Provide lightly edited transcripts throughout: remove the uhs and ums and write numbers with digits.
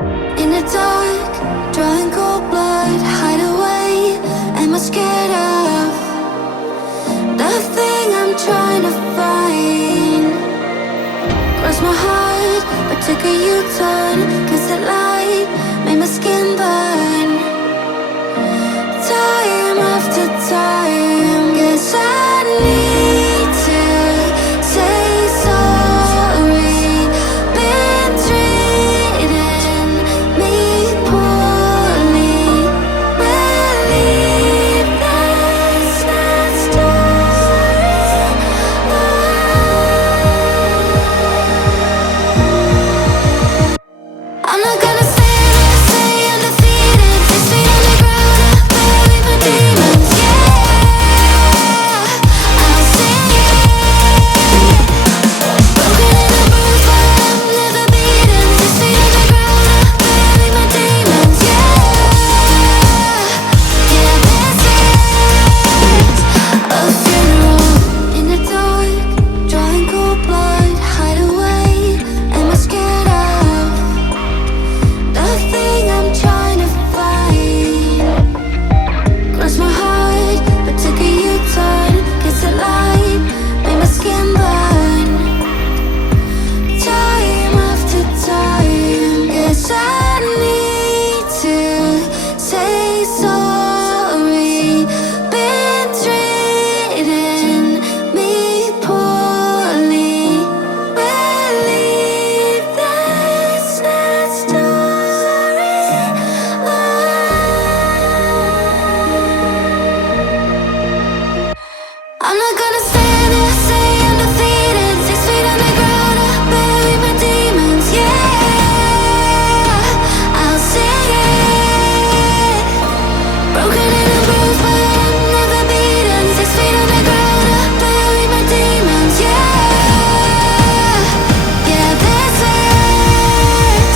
In the dark, drawing cold blood, hide away. Am I scared of the thing I'm trying to find? Cross my heart, but took a U-turn, 'cause the light made my skin burn. Time after time, guess I need to say sorry. Been treating me poorly. Believe that's not story. I'm not gonna stay there, stay undefeated. 6 feet underground, I bury my demons. Yeah, I'll sing it. Broken and bruised, but I'm never beaten. 6 feet underground, I bury my demons. Yeah, yeah, this is a funeral. In the dark, drawing cold blood, hide away. Am I scared of the thing I'm trying to find? Cross my heart, but took a U-turn, 'cause the light made my skin burn. Time after time, guess I need to say sorry. Been treating me poorly. Believe that's not story. I'm not gonna stand there, stay undefeated. 6 feet underground, I bury my demons. Yeah, I'll sing it. Broken and bruised, but I'm never beaten. 6 feet underground, I bury my demons. Yeah, yeah, this is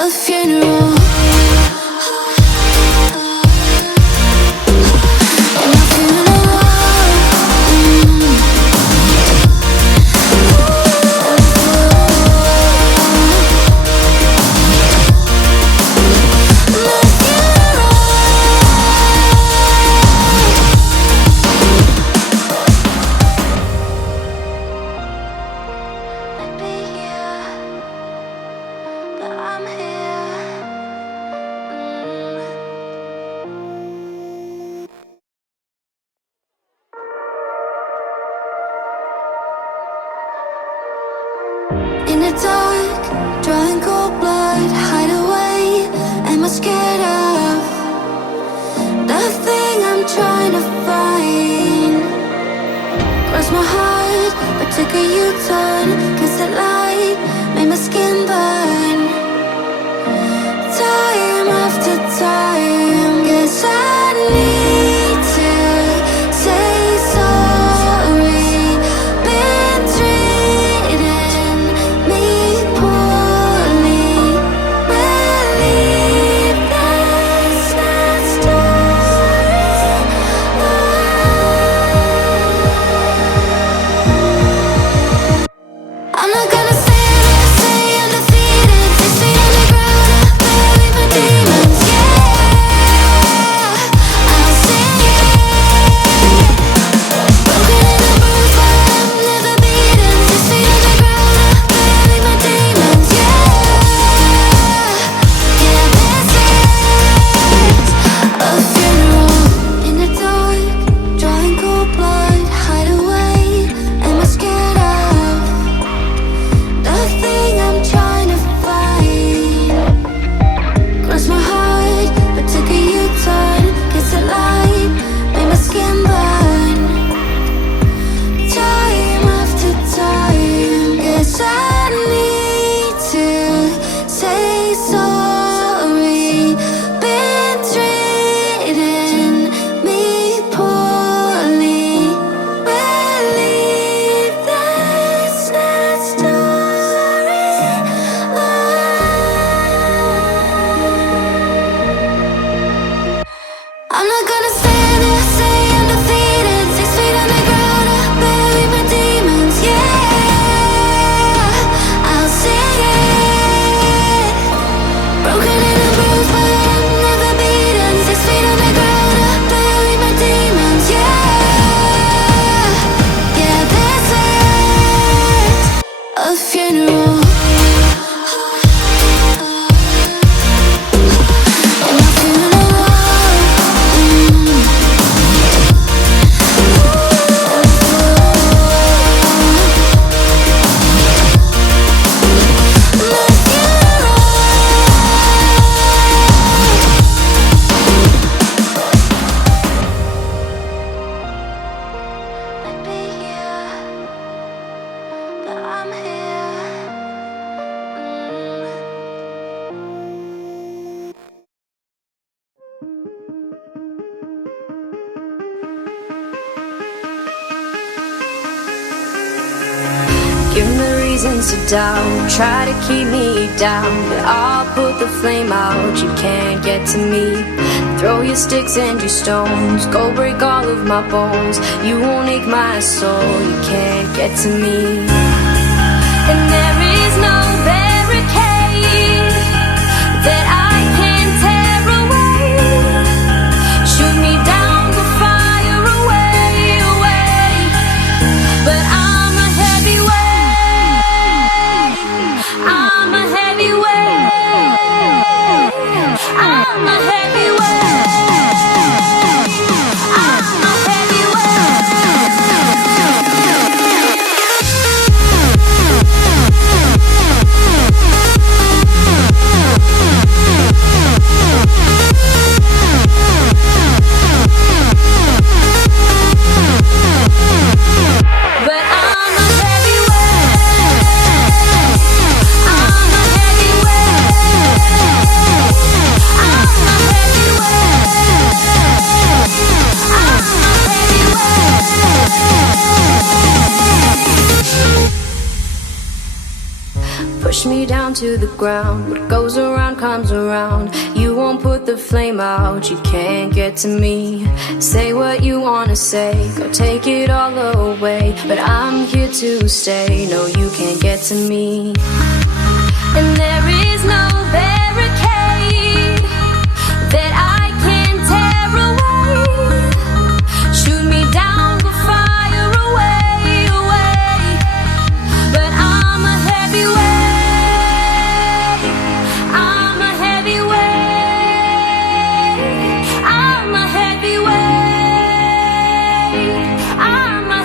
a funeral. And my funeral. I'd be here, but I'm here. In the dark, drawing cold blood, hide away. Am I scared of the thing I'm trying to find? Cross my heart, but took a U-turn, 'cause the light made my skin burn. Time after time, guess I need to say sorry. Been treating me poorly. Believe that's not story. reasons to doubt, try to keep me down, but I'll put the flame out. You can't get to me. Throw your sticks and your stones, go break all of my bones. You won't ache my soul. You can't get to me. And there is no barricade that I can tear away. Shoot me down, the fire away, away. But I'm a heavyweight. I'm a heavyweight. I'm a heavyweight. I'm a push me down to the ground. What goes around comes around. You won't put the flame out. You can't get to me. Say what you wanna say, go take it all away. But I'm here to stay. No, you can't get to me. And there is no barricade that I can tear away. Shoot me down, go fire away, away. But I'm a heavyweight. I'm a heavyweight. I'm a heavyweight. I'm a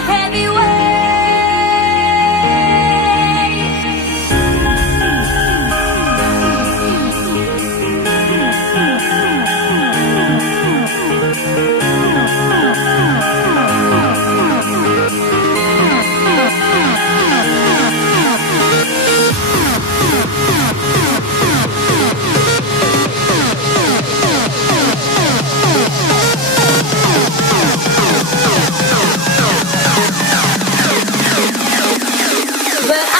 but